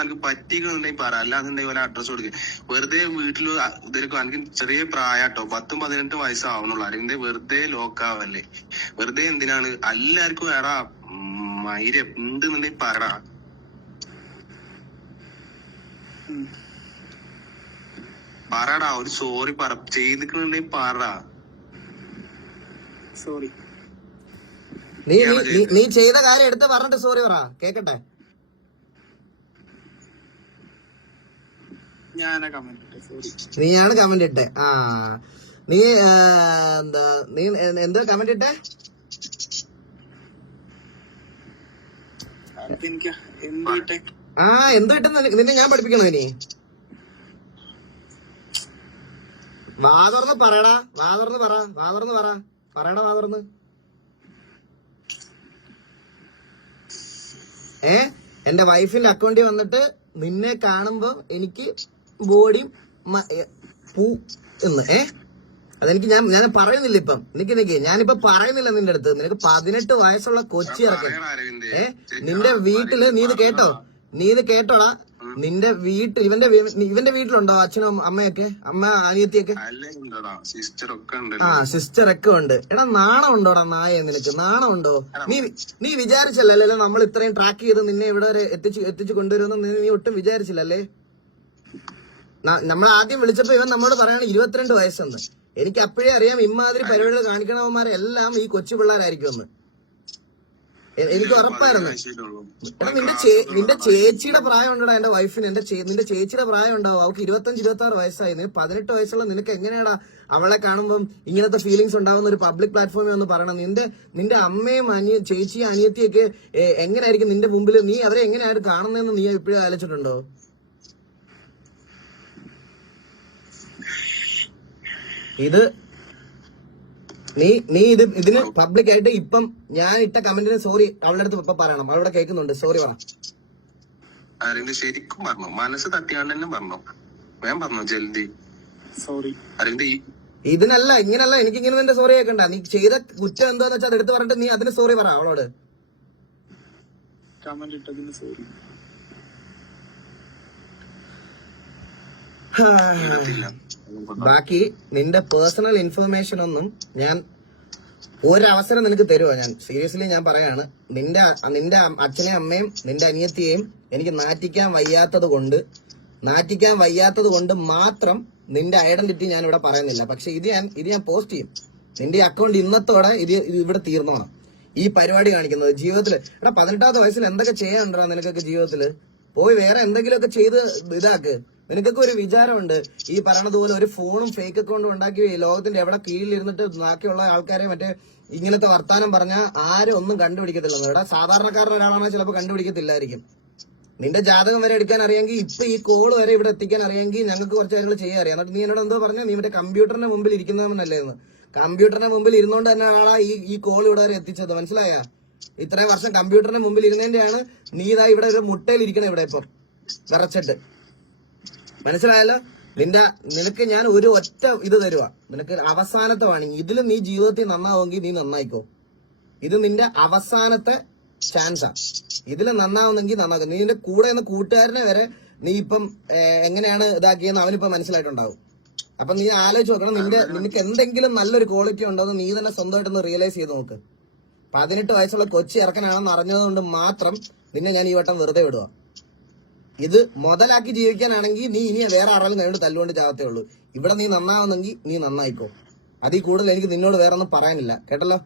എനിക്ക് പറ്റിക്കുന്നുണ്ടെങ്കിൽ പറ. അല്ലാന്നുണ്ടെങ്കിൽ ഓരോ അഡ്രസ് കൊടുക്കുക വെറുതെ വീട്ടിൽ ഇതിലേക്ക് എനിക്ക് ചെറിയ പ്രായാട്ടോ. പത്തും പതിനെട്ടും വയസ്സാവണുള്ളൂ. അല്ലെങ്കിൽ വെറുതെ ലോക്കാവല്ലേ വെറുതെ എന്തിനാണ്? എല്ലാവർക്കും വേറെ മൈര ഉണ്ടെന്നുണ്ടെങ്കിൽ പറ. പറടാ ഒരു സോറി പറ. ചെയ്തിട്ടുണ്ടെങ്കിൽ പറ. സോറി നീ നീ- നീ- നീ ചെയ്ത കാര്യം എടുത്ത് പറഞ്ഞിട്ട് സോറി പറ. കേക്കട്ടെ ഞാനാ കമന്റ് സോറി നീയാണ് കമന്റ് ഇട്ടെ. ആ. നീ എന്താ നീ എന്താ കമന്റ് ഇട്ടെ? ആ എന്ത് കിട്ടുന്ന നിന്നെ ഞാൻ പഠിപ്പിക്കണോ ഇനി? വാ തുറന്ന് പറയടാ. വാ തുറന്ന് പറ. വാ തുറന്ന് പറ. പറയടാ വാ തുറന്ന്. ഏ? എന്റെ വൈഫിന്റെ അക്കൗണ്ടിൽ വന്നിട്ട് നിന്നെ കാണുമ്പോ എനിക്ക് ഏ, പൂ എന്ന് ഏ? അതെനിക്ക് ഞാൻ ഞാൻ പറയുന്നില്ല ഇപ്പം. നിനക്ക് നിക്ക്. ഞാനിപ്പോ പറയുന്നില്ല നിന്റെ അടുത്ത്. നിനക്ക് പതിനെട്ട് വയസ്സുള്ള കൊച്ചി ഇറക്കി. ഏ? നിന്റെ വീട്ടിൽ നീ ഇത് കേട്ടോ. നീ ഇത് കേട്ടോടാ. നിന്റെ വീട്ടിൽ ഇവന്റെ ഇവന്റെ വീട്ടിലുണ്ടോ? അച്ഛനും അമ്മയൊക്കെ? അമ്മ അനിയത്തിയൊക്കെ? ഉണ്ട് ആ സിസ്റ്റർ ഒക്കെ ഉണ്ട്. എടാ നാണം ഉണ്ടോടാ നായ നിനക്ക്? നാണം ഉണ്ടോ? നീ നീ വിചാരിച്ചല്ലേ നമ്മൾ ഇത്രയും ട്രാക്ക് ചെയ്ത് നിന്നെ ഇവിടെ വരെ എത്തിച്ച് എത്തിച്ച് കൊണ്ടുവരുമെന്ന് നീ- ഒട്ടും വിചാരിച്ചില്ലല്ലേ? നമ്മൾ ആദ്യം വിളിച്ചപ്പോ ഇവൻ നമ്മോട് പറയാണ് ഇരുപത്തിരണ്ട് വയസ്സെന്ന്. എനിക്ക് അപ്പോഴേ അറിയാം ഇമ്മാതിരി പരിപാടികൾ കാണിക്കണവന്മാരെ എല്ലാം ഈ കൊച്ചു പിള്ളേരായിരിക്കും എന്ന് എനിക്ക് ഉറപ്പായിരുന്നു. നിന്റെ നിന്റെ ചേച്ചിയുടെ പ്രായം ഉണ്ടടാ എന്റെ വൈഫിന്. എന്റെ നിന്റെ ചേച്ചിയുടെ പ്രായം ഉണ്ടാവും അവൾക്ക് ഇരുപത്തഞ്ച് ഇരുപത്തി ആറ് വയസ്സായി പതിനെട്ട് വയസ്സുള്ള നിനക്ക് എങ്ങനെയാടാ അവളെ കാണുമ്പോൾ ഇങ്ങനത്തെ ഫീലിങ്സ് ഉണ്ടാവുന്ന ഒരു പബ്ലിക് പ്ലാറ്റ്ഫോമിൽ ഒന്ന് പറയണം? നിന്റെ നിന്റെ അമ്മയും അനിയ ചേച്ചിയും അനിയത്തിയൊക്കെ എങ്ങനെയായിരിക്കും നിന്റെ മുമ്പിൽ നീ അവരെ എങ്ങനെയായിട്ട് കാണുന്നതെന്ന് നീ ഇപ്പോഴും ആലോചിച്ചിട്ടുണ്ടോ? ഇത് നീ നീ ഇത് ഇതിന് പബ്ലിക് ആയിട്ട് ഇപ്പം ഞാൻ ഇട്ട കമന്റിന് സോറി അവളുടെ അടുത്ത് ഇപ്പൊ പറയണം. അവളുടെ കേൾക്കുന്നുണ്ട്. സോറി പറഞ്ഞു അരവിന്ദ് ശരിക്കും പറഞ്ഞു. മനസ്സ് തട്ടിയാണ്ട് തന്നെ പറഞ്ഞു. ഞാൻ പറഞ്ഞു ജൽദി. സോറി അരവിന്ദ് ഇതിനല്ല ഇങ്ങനല്ല എനിക്ക് ഇങ്ങനെ നിന്റെ സോറി കേൾക്കണ്ട നീ ചെയ്ത കുറ്റം എന്താന്ന് വെച്ചാൽ അതെടുത്ത് പറഞ്ഞിട്ട് നീ അതിന് സോറി പറ അവളോട്. കമന്റ് ഇട്ടതിന് സോറി ബാക്കി നിന്റെ പേഴ്സണൽ ഇൻഫർമേഷൻ ഒന്നും ഞാൻ ഒരവസരം നിനക്ക് തരുമോ ഞാൻ സീരിയസ്ലി ഞാൻ പറയാണ് നിന്റെ നിന്റെ അച്ഛനെയും അമ്മയും നിന്റെ അനിയത്തിയെയും എനിക്ക് നാറ്റിക്കാൻ വയ്യാത്തത് കൊണ്ട് നാറ്റിക്കാൻ വയ്യാത്തത് കൊണ്ട് മാത്രം നിന്റെ ഐഡന്റിറ്റി ഞാൻ ഇവിടെ പറയുന്നില്ല. പക്ഷെ ഇത് ഞാൻ ഇത് ഞാൻ പോസ്റ്റ് ചെയ്യും. നിന്റെ അക്കൗണ്ട് ഇന്നത്തോടെ ഇത് ഇവിടെ തീർന്നോണം. ഈ പരിപാടി കാണിക്കുന്നത് ജീവിതത്തിൽ എടാ പതിനെട്ടാമത്തെ വയസ്സിൽ എന്തൊക്കെ ചെയ്യാനുണ്ടോ നിനക്കൊക്കെ ജീവിതത്തിൽ പോയി വേറെ എന്തെങ്കിലുമൊക്കെ ചെയ്ത് ഇതാക്ക്. നിനക്കൊക്കെ ഒരു വിചാരമുണ്ട്? ഈ പറയണതുപോലെ ഒരു ഫോണും ഫേക്ക് അക്കൗണ്ടും ഉണ്ടാക്കി ലോകത്തിന്റെ എവിടെ കീഴിലിരുന്നിട്ട് ബാക്കിയുള്ള ആൾക്കാരെ മറ്റേ ഇങ്ങനത്തെ വർത്താനം പറഞ്ഞാൽ ആരും ഒന്നും കണ്ടുപിടിക്കത്തില്ല നിങ്ങളുടെ സാധാരണക്കാരൻ ഒരാളാണെങ്കിൽ ചിലപ്പോൾ കണ്ടുപിടിക്കത്തില്ലായിരിക്കും. നിന്റെ ജാതകം വരെ എടുക്കാൻ അറിയാമെങ്കിൽ ഇപ്പൊ ഈ കോൾ വരെ ഇവിടെ എത്തിക്കാൻ അറിയാമെങ്കിൽ ഞങ്ങൾക്ക് കുറച്ച് കാര്യങ്ങൾ ചെയ്യാൻ അറിയാം. എന്നിട്ട് നീ എന്നോട് എന്തോ പറഞ്ഞാൽ നീ മറ്റേ കമ്പ്യൂട്ടറിന്റെ മുമ്പിൽ ഇരിക്കുന്നവനല്ലേ എന്ന് കമ്പ്യൂട്ടറിന്റെ മുമ്പിൽ ഇരുന്നോണ്ട് തന്നെ ആളാ ഈ ഈ കോൾ ഇവിടെ വരെ എത്തിച്ചത്. മനസ്സിലായ? ഇത്രയും വർഷം കമ്പ്യൂട്ടറിന്റെ മുമ്പിൽ ഇരുന്നതിന്റെയാണ് നീ ഇതാ ഇവിടെ ഒരു മുട്ടയിൽ ഇരിക്കണേ ഇവിടെ ഇപ്പൊ. വിറച്ചിട്ട്. മനസ്സിലായല്ലോ? നിന്റെ നിനക്ക് ഞാൻ ഒരു ഒറ്റ ഇത് തരുവാ. നിനക്ക് അവസാനത്തെ വേണമെങ്കിൽ ഇതിലും നീ ജീവിതത്തിൽ നന്നാവുമെങ്കിൽ നീ നന്നായിക്കോ. ഇത് നിന്റെ അവസാനത്തെ ചാൻസാ ഇതിൽ നന്നാവുന്നെങ്കിൽ നന്നാക്കും. നീ നിന്റെ കൂടെ നിന്ന് കൂട്ടുകാരനെ വരെ നീ ഇപ്പം എങ്ങനെയാണ് ഇതാക്കിയെന്ന് അവനിപ്പം മനസ്സിലായിട്ടുണ്ടാവും. അപ്പൊ നീ ആലോചിച്ച് നോക്കണം. നിന്റെ നിനക്ക് എന്തെങ്കിലും നല്ലൊരു ക്വാളിറ്റി ഉണ്ടോ എന്ന് നീ തന്നെ സ്വന്തമായിട്ടൊന്ന് റിയലൈസ് ചെയ്ത് നോക്ക്. പതിനെട്ട് വയസ്സുള്ള കൊച്ചി ഇറക്കനാണെന്ന് അറിഞ്ഞതുകൊണ്ട് മാത്രം നിന്നെ ഞാൻ ഈ വട്ടം വെറുതെ വിടുക ഇത് മുതലാക്കി ജീവിക്കാനാണെങ്കിൽ നീ ഇനി വേറെ ആരെങ്കിലും കണ്ടു തല്ലുകൊണ്ട് ചാകത്തേ ഉള്ളൂ. ഇവിടെ നീ നന്നാവുന്നെങ്കിൽ നീ നന്നായിക്കോ. അതിൽ കൂടുതൽ എനിക്ക് നിന്നോട് വേറെ ഒന്നും പറയാനില്ല. കേട്ടല്ലോ?